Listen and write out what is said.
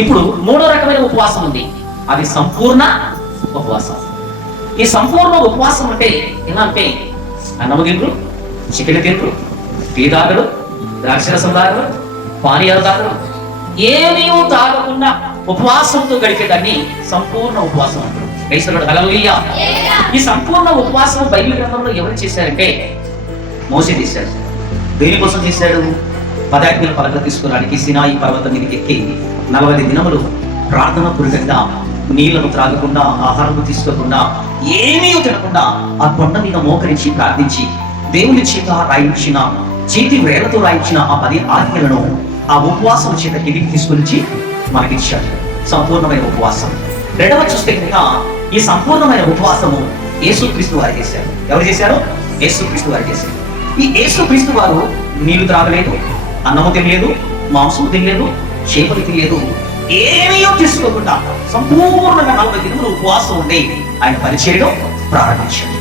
ఇప్పుడు మూడో రకమైన ఉపవాసం ఉంది, అది సంపూర్ణ ఉపవాసం. ఈ సంపూర్ణ ఉపవాసం అంటే ఎలా అంటే అన్నము తిండ్రు, చికెన్ తిండ్రు, టీ తాగడు, ద్రాక్షరసం తాగడు, పానీయాలు తాగడు, ఏమీ తాగకుండా ఉపవాసంతో గడిపేదాన్ని సంపూర్ణ ఉపవాసం అంటారు. క్రైస్తవుడు హల్లెలూయా. ఈ సంపూర్ణ ఉపవాసం బైబిల్ గ్రంథంలో ఎవరు చేశారంటే మోషే చేశాడు. దేనికోసం చేశాడు? 10 ఆజ్ఞల పలక తీసుకురానికి సినాయి పర్వతం మీదకి ఎక్కి 40 దినములు ప్రార్థన పూర్వకంగా నీళ్లను త్రాగకుండా, ఆహారం తీసుకోకుండా, ఏమీ తినకుండా ఆ కొండ మీద మోకరించి ప్రార్థించి దేవుని చేత రాయించిన, చేతి వేళ్లతో రాయించిన ఆ 10 ఆజ్ఞలను ఆ ఉపవాసం చేత కిందికి తీసుకొచ్చి మనకిచ్చాడు. సంపూర్ణమైన ఉపవాసం. రెండవ చూస్తే కనుక ఈ సంపూర్ణమైన ఉపవాసము యేసుక్రీస్తు వారు చేశారు. ఎవరు చేశారు? యేసుక్రీస్తు వారు చేశారు. ఈ యేసుక్రీస్తు వారు నీళ్లు త్రాగలేదు, అన్నము తినలేదు, మాంసము తినలేదు, చేపలు తినలేదు, ఏమీ తీసుకోకుండా సంపూర్ణంగా 40 దినములు ఉపవాసం ఉండి ఆయన పరిచర్యను ప్రారంభించాడు.